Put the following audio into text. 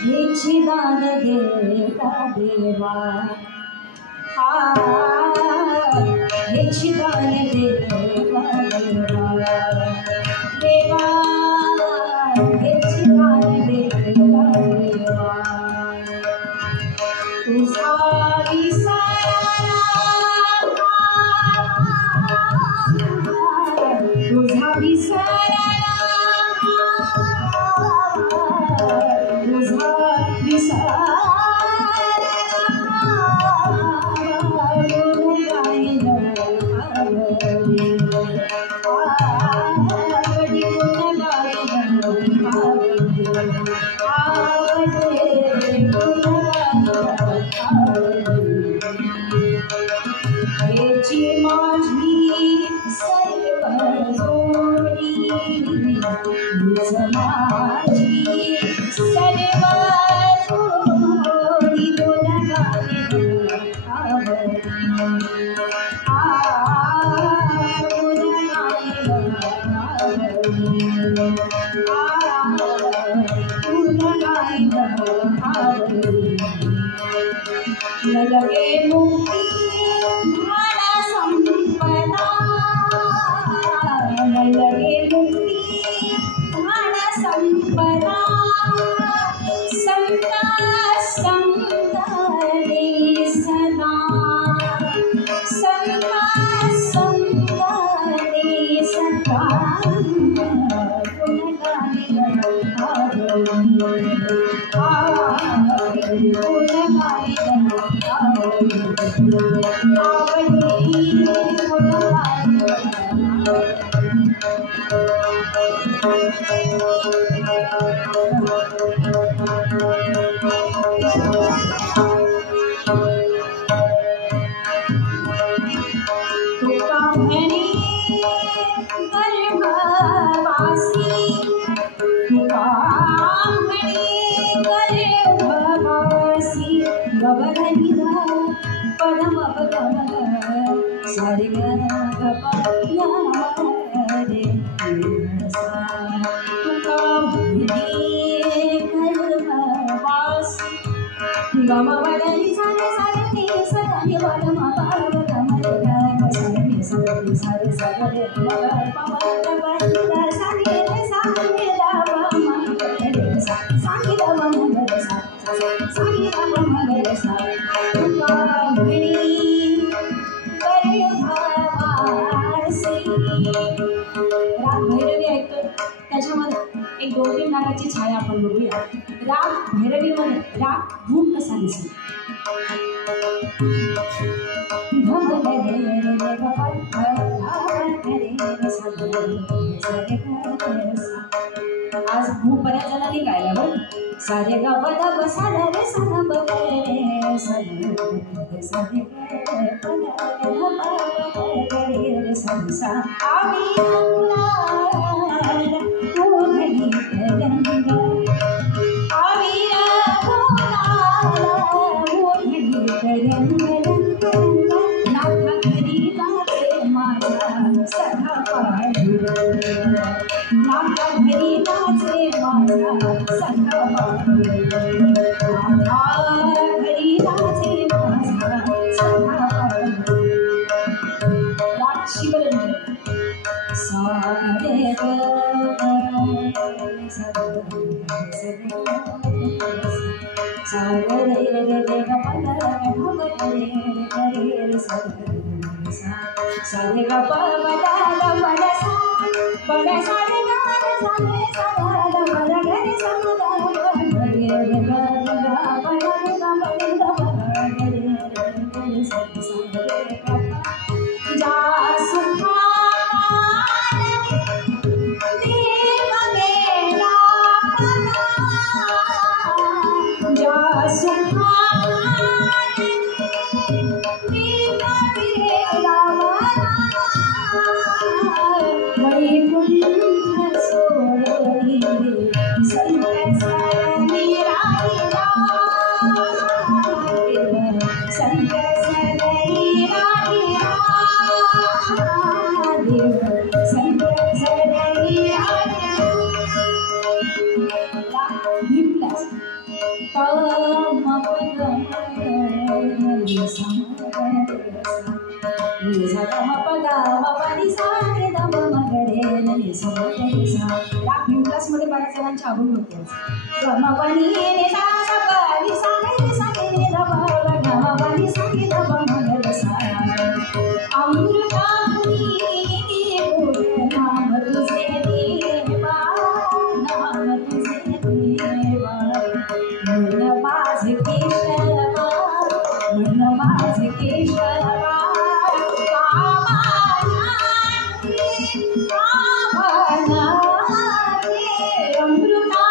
हेची दान देता देवा हेची दान देता देवा देवा हेची दान देता देवा तुझा विसरला तुझा विसरला लगे मुक्ति धन संपदा लगे मुक्ति धन संपदा संत संत रे सदा संत संत रे सदा एक दोन तीन रागाची छाया आपण बघूया. राग भैरवी मध्ये राग धूम कसा दिसतो. आज भूप बऱ्याच जणांनी गायला बघ. सारे गा बदा बसा रे सा ब रे सा रे सा रे सा सा आवी सारे गा प बदा गा बदा सा बदा सा रे गा सा रे सा गा बदा गा रे सा गा बदा रे गा गा बदा रे गा बदा रे सा सा रे गा जा सुखान देव मेरा जा सुखान मध्ये बऱ्याच जणांची आवड होते गम पनी रे सा सा प नी सा रे सा रे ध प गम पनी सा रे ध प म ग सा अमृता नाम तुझे देवा नाम तुझे देवा मन माझ केशवा मन माझ केशवा कामना अमृता